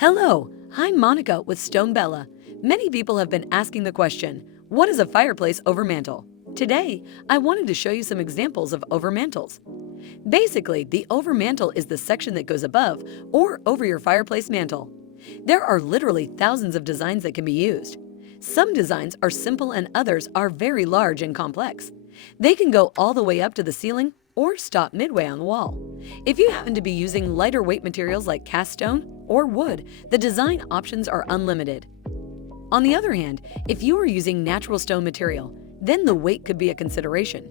Hello, I'm Monica with StoneBella. Many people have been asking the question, what is a fireplace over mantel? Today, I wanted to show you some examples of over mantels. Basically, the over mantel is the section that goes above or over your fireplace mantel. There are literally thousands of designs that can be used. Some designs are simple and others are very large and complex. They can go all the way up to the ceiling or stop midway on the wall. If you happen to be using lighter weight materials like cast stone or wood, the design options are unlimited. On the other hand, if you are using natural stone material, then the weight could be a consideration.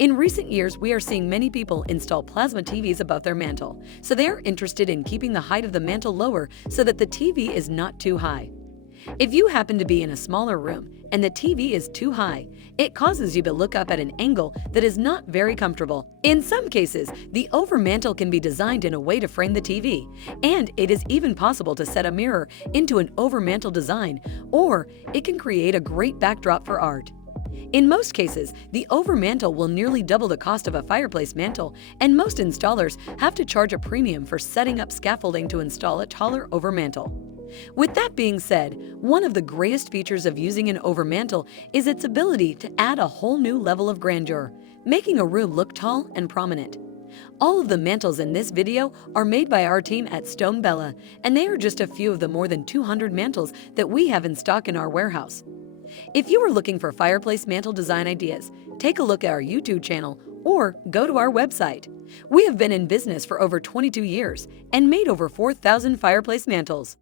In recent years, we are seeing many people install plasma TVs above their mantel, so they are interested in keeping the height of the mantel lower so that the TV is not too high. If you happen to be in a smaller room and the TV is too high, it causes you to look up at an angle that is not very comfortable. In some cases, the over mantel can be designed in a way to frame the TV, and it is even possible to set a mirror into an over mantel design, or it can create a great backdrop for art. In most cases, the over mantel will nearly double the cost of a fireplace mantel, and most installers have to charge a premium for setting up scaffolding to install a taller over mantel. With that being said, one of the greatest features of using an over mantel is its ability to add a whole new level of grandeur, making a room look tall and prominent. All of the mantels in this video are made by our team at StoneBella, and they are just a few of the more than 200 mantels that we have in stock in our warehouse. If you are looking for fireplace mantel design ideas, take a look at our YouTube channel or go to our website. We have been in business for over 22 years and made over 4,000 fireplace mantels.